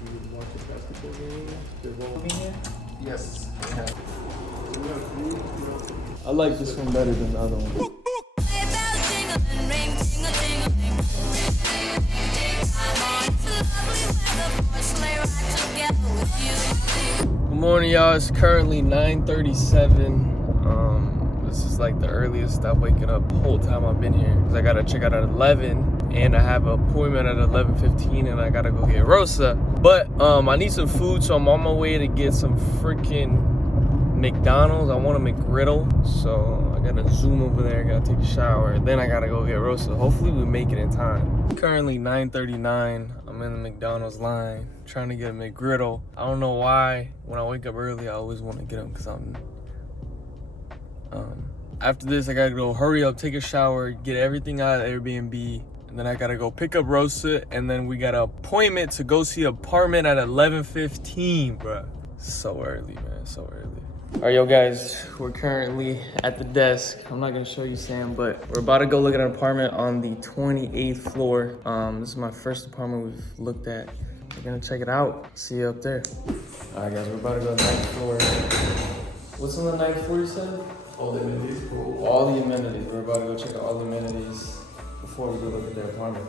You watch a basketball game? They're moving here? Yes. I like this one better than the other one. Good morning, y'all. It's currently 9:37. This is like the earliest I'm waking up the whole time I've been here. Cause I gotta check out at 11, and I have an appointment at 11:15, and I gotta go get rosa. But I need some food, so I'm on my way to get some freaking McDonald's. I want a McGriddle, so I gotta zoom over there. Gotta take a shower, then I gotta go get rosa. Hopefully we make it in time. Currently 9:39. I'm in the McDonald's line trying to get a McGriddle. I don't know why when I wake up early I always want to get them, because I'm after this I gotta go hurry up, take a shower, get everything out of Airbnb, and then I gotta go pick up rosa, and then we got an appointment to go see an apartment at 11:15, bro. So early, man, so early. All right, yo guys, we're currently at the desk. I'm not gonna show you Sam, but we're about to go look at an apartment on the 28th floor. This is my first apartment we've looked at. We're gonna check it out, see you up there. All right guys, we're about to go to the 9th floor. What's on the 9th floor, you said? All the amenities, bro. All the amenities. We're about to go check out all the amenities before we go look at their apartment.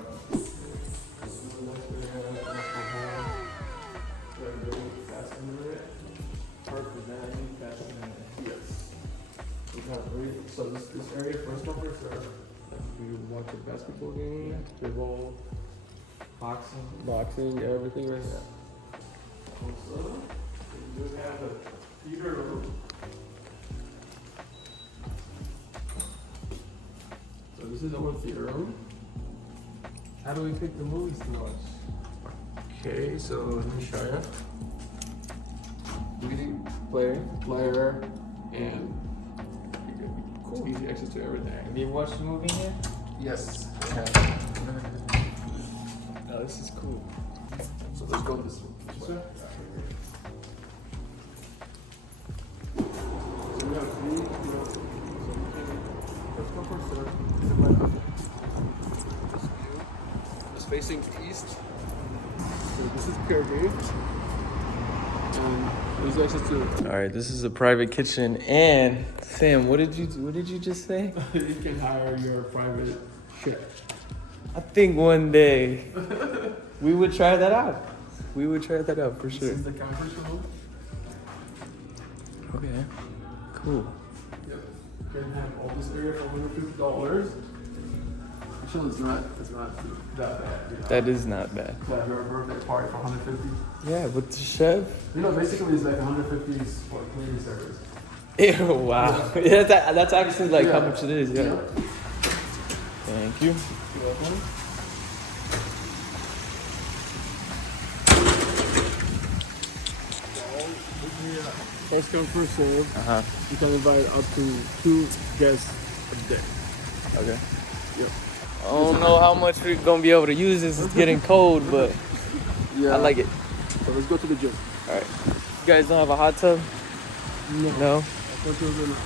So this area, first come, first serve. We watch a basketball game, football, Boxing, everything right here. Also, we do have a theater room. So this is our theater room. How do we pick the movies to watch? Okay, so let me show you. DVD Player. and cool. Easy access to everything. Have you watched the movie here? Yes. Oh, this is cool. So let's go this way. So we have three, so first come, first serve. It's facing east. So this is Pier Gate. And there's access to it. All right, this is a private kitchen. And Sam, what did you just say? You can hire your private chef. I think one day we would try that out. We would try that out for sure. This is the conference room. Okay, cool. Yep. You can have all this area for $150. Actually, it's not that bad. You know? That is not bad. To have your birthday party for $150. Yeah, with the chef. You know, basically it's like $150 for cleaning service. Ew, wow. Yeah, that's actually like how Yeah. much it is. Yeah. Thank you. You're welcome. First come, first serve. You can invite up to 2 guests a day. Okay. Yep. I don't know how much we're gonna be able to use this. It's getting cold, but Yeah. I like it. So let's go to the gym. All right. You guys don't have a hot tub? No. Unfortunately not.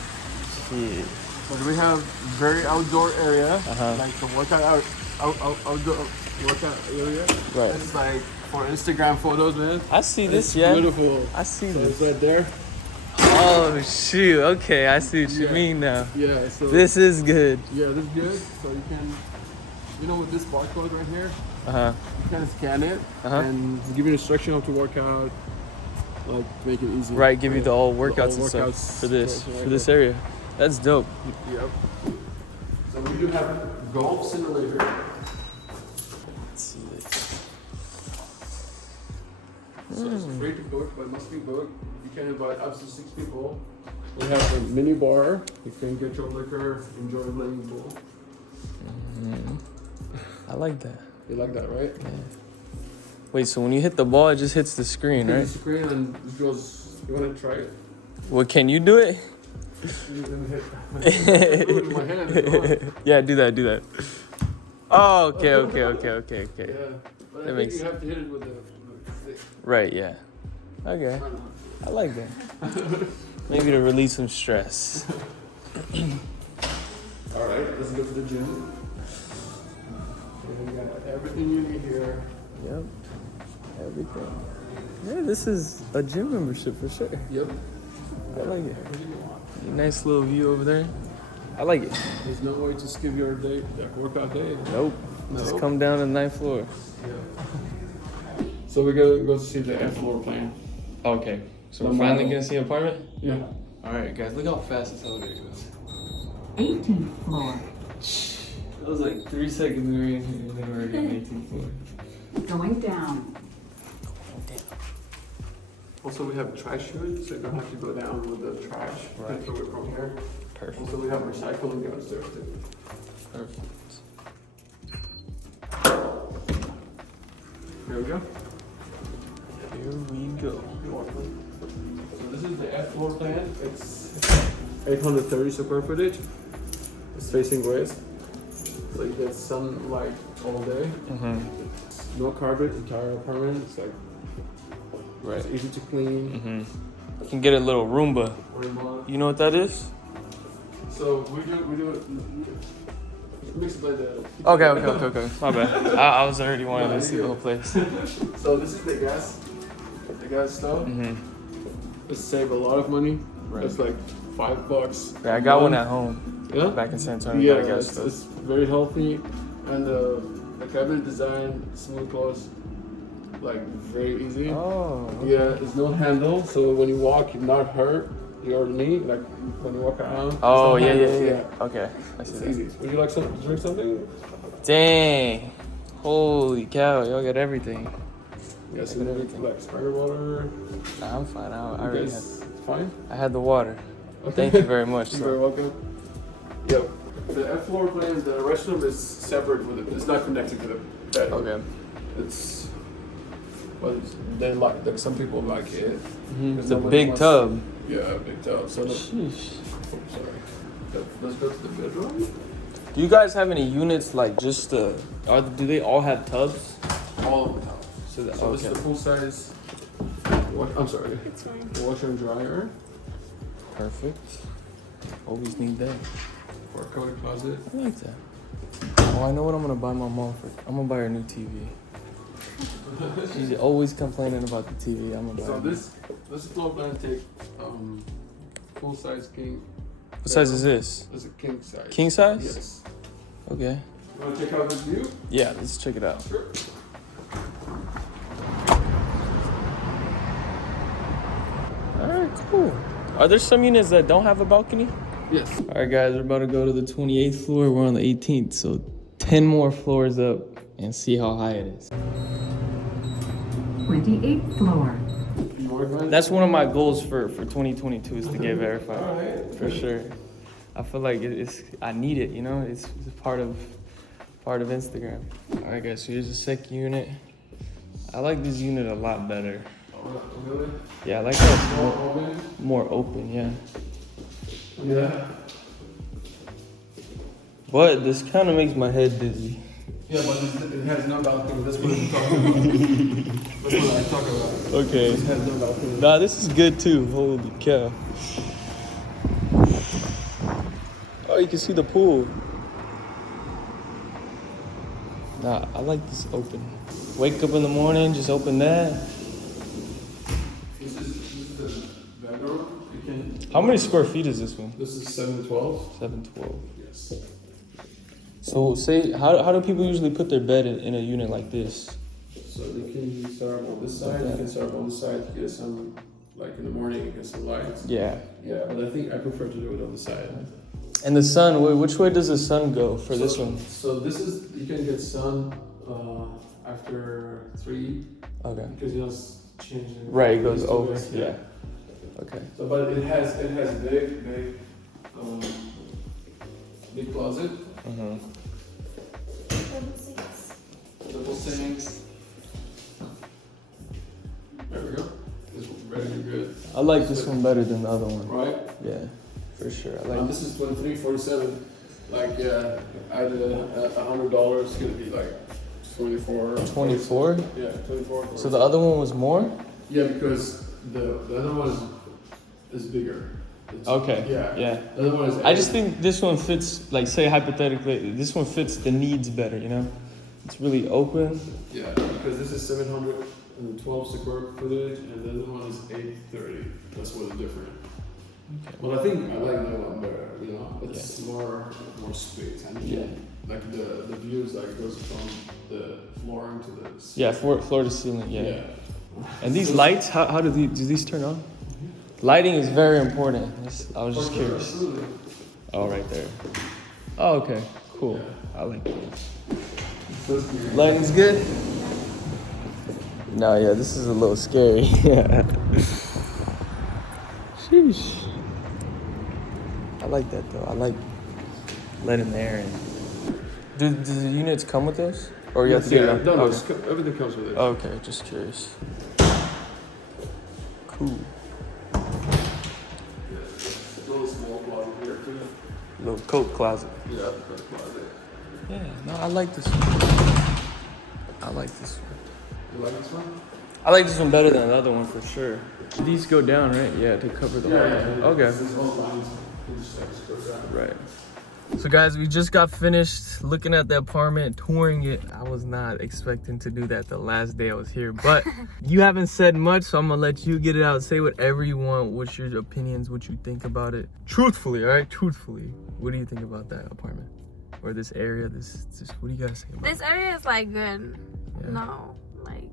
Shit. But we have very outdoor area, Uh-huh. like the outdoor workout area. Right. It's like for Instagram photos, man. I see It's this. Yeah. beautiful. I see So it's this. right there. Oh shoot. Okay, I see what you Yeah. mean now. Yeah. So This is good. yeah, this is good. So you can, with this barcode right here, Uh huh. you can scan it Uh-huh. and give you instruction how to work out, like to make it easy. Right. Give you the all workouts all and stuff workouts for this right for this there. area. That's dope. Yep. So we do have golf simulator. Let's see this. So it's free to book, but must be booked. You can invite up to 6 people. We have a mini bar. You can get your liquor, enjoy playing ball. I like that. You like that, right? Yeah. Wait, so when you hit the ball, it just hits the screen, Hit right? the screen and it goes. You want to try it? Well, can you do it? You can hit. I do it with my hand if you want. Yeah, do that. Oh, okay. Yeah, but I That think makes- you have to hit it with the stick. Right, yeah. Okay, I like that. Maybe to release some stress. All right, let's go to the gym. We got everything you need here. Yep. Everything. Yeah, this is a gym membership for sure. Yep. I like it. Nice little view over there. I like it. There's no way to skip your day, workout day. Nope. Just come down to the 9th floor. Yeah. So we're gonna go see the F floor plan. Okay. So we're finally gonna see an apartment? Yeah. Alright guys, look how fast this elevator goes. 18th floor. It was like 3 seconds we were in here and then we were already on the 18th floor. Going down. Also, we have trash chute, so you don't have to go down with the trash. Right. Take away from here. Perfect. Also, we have recycling downstairs too. Perfect. Here we go. Here we go. You're welcome. So this is the F floor plan. It's 830 square footage. It's facing west, so you get sunlight all day. No carpet, entire apartment. It's like it's easy to clean. You can get a little Roomba. You know what that is? So we do mixed by the. Okay. My bad. I was already wanting to see the whole place. So this is the gas stove. It save a lot of money. Right. It's like $5. Yeah, I got one at home. Yeah. Back in San Antonio. Yeah, it's very healthy, and the cabinet design smooth close, like very easy. Oh. Yeah, there's no handle, so when you walk, you're not hurt your knee, like when you walk around. Oh, there's no yeah. handles, Okay. I see It's that. easy. Would you like to drink something? Dang. Holy cow, y'all got everything. Yeah, so then you like spare water. Nah, I'm fine. I You already guys had. fine? I had the water. Okay. Thank you very much. You're very welcome. Yep. The F floor plan, the restroom is separate with it. It's not connected to the bed. Okay. It's, but they like some people like it. It's a big tub. Yeah, a big tub. So Sheesh. sorry. Let's go to the bedroom. Do you guys have any units like just do they all have tubs? All of the tubs. So, So this is the full size. I'm sorry. It's fine. Washer and dryer. Perfect. Always need that. For a covered closet. I like that. Oh, I know what I'm gonna buy my mom for. I'm gonna buy her a new TV. She's always complaining about the TV. I'm gonna buy So her. this floor plan take full size king. What size is this? It's a king size. King size? Yes. Okay. You want to check out this view? Yeah, let's check it out. Sure. Alright, cool. Are there some units that don't have a balcony? Yes. Alright guys, we're about to go to the 28th floor. We're on the 18th, so 10 more floors up and see how high it is. 28th floor. That's one of my goals for 2022 is to get verified. Alright. For sure. I feel like I need it, you know? It's part of Instagram. Alright guys, so here's the second unit. I like this unit a lot better. Really? Yeah, I like that Open? more open, yeah. Yeah. But this kind of makes my head dizzy. Yeah, but it has no balcony. That's what I'm talking about. That's what I talk about. Okay. It has no balcony. Nah, this is good too. Holy cow. Oh, you can see the pool. Nah, I like this open. Wake up in the morning, just open that. This is the bedroom. You can. How many square feet is this one? This is 712. 712. Yes. So say, how do people usually put their bed in a unit like this? So you can start on this side. You can start on this side to get some, like in the morning, you get some lights. Yeah. Yeah, but I think I prefer to do it on the side. And the sun, which way does the sun go for this one? So this is, you can get sun after 3 Okay. because you know it's changing. Right, it goes over. West, Yeah. Okay. So, but it has big closet, Mm-hmm. double sinks. There we go. This one's very good, I like this one better than the other one. right? Yeah, for sure. I Now like. this is $23.47. Like yeah, added $100, it's gonna be like 24. 24. Yeah, 24. So the other one was more. Yeah, because the other one is bigger. It's, Okay. Yeah. Yeah. The other one is. I just think this one fits. Like, say hypothetically, this one fits the needs better. You know. It's really open. Yeah, because this is 712 square footage, and the other one is 830. That's what's different. Okay. Well, I think I like that one better. You know, it's more space, and Yeah. like the views like goes from the flooring to the Yeah, floor to ceiling. Yeah. yeah. And these lights, how do these turn on? Lighting is very important. I was just curious. Oh, right there. Oh, okay. Cool. I like this. Lighting's good? No, yeah, this is a little scary. Sheesh. I like that though. I like letting air in. Do the units come with this? Or you have to get it on? No, Okay. everything comes with it. Okay, just curious. Cool. Little small closet here too. Little coat closet. Yeah, coat closet. Yeah, no, I like this one. I like this one. You like this one? I like this one better than the other one for sure. These go down, right? Yeah, to cover the whole. Okay. This whole line is just goes down. Right. So guys, we just got finished looking at the apartment, touring it. I was not expecting to do that the last day I was here, but you haven't said much, so I'm gonna let you get it out. Say whatever you want. What's your opinions? What you think about it? Truthfully, all right? Truthfully. What do you think about that apartment? Or this area? This what do you guys say about This area is like good. Yeah. No, like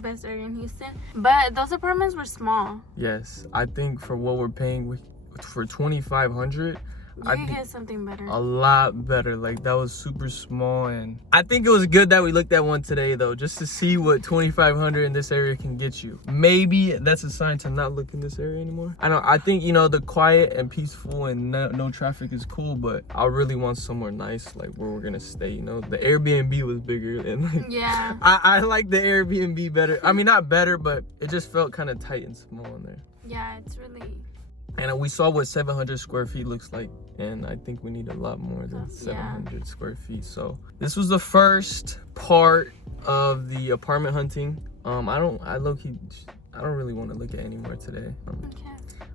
best area in Houston. But those apartments were small. Yes, I think for what we're paying for $2,500, You can get something better. a lot better. Like that was super small, and I think it was good that we looked at one today though, just to see what $2,500 in this area can get you. Maybe that's a sign to not look in this area anymore. I think you know the quiet and peaceful and no traffic is cool, but I really want somewhere nice, like where we're gonna stay. You know, the Airbnb was bigger, and like, Yeah. I like the Airbnb better. I mean, not better, but it just felt kind of tight and small in there. Yeah, it's really. And we saw what 700 square feet looks like, and I think we need a lot more than Yeah. 700 square feet. So this was the first part of the apartment hunting. I don't really want to look at any more today. Okay.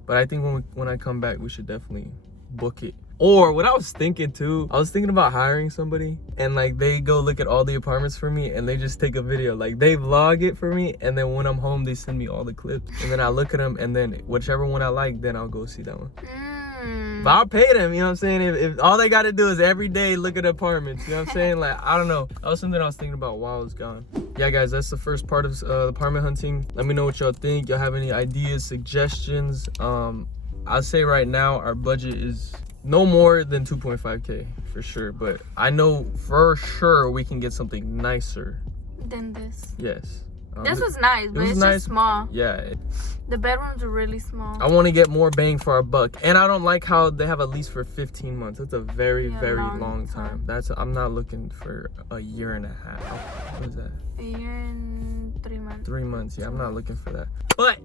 But I think when I come back, we should definitely book it. Or what I was thinking too, I was thinking about hiring somebody and like they go look at all the apartments for me and they just take a video. Like they vlog it for me, and then when I'm home, they send me all the clips, and then I look at them, and then whichever one I like, then I'll go see that one. But I'll pay them, you know what I'm saying? If all they gotta do is every day look at apartments, you know what I'm saying? Like, I don't know. That was something I was thinking about while I was gone. Yeah, guys, that's the first part of the apartment hunting. Let me know what y'all think. Y'all have any ideas, suggestions? I'll say right now, our budget is no more than 2.5K for sure. But I know for sure we can get something nicer. Then this. Yes. This was nice, but it's nice. just small. Yeah. The bedrooms are really small. I want to get more bang for our buck, and I don't like how they have a lease for 15 months. That's a very long time. I'm not looking for a year and a half. What is that? A year and 3 months. 3 months. Yeah, I'm not looking for that. But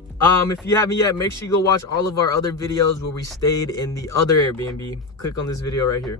if you haven't yet, make sure you go watch all of our other videos where we stayed in the other Airbnb. Click on this video right here.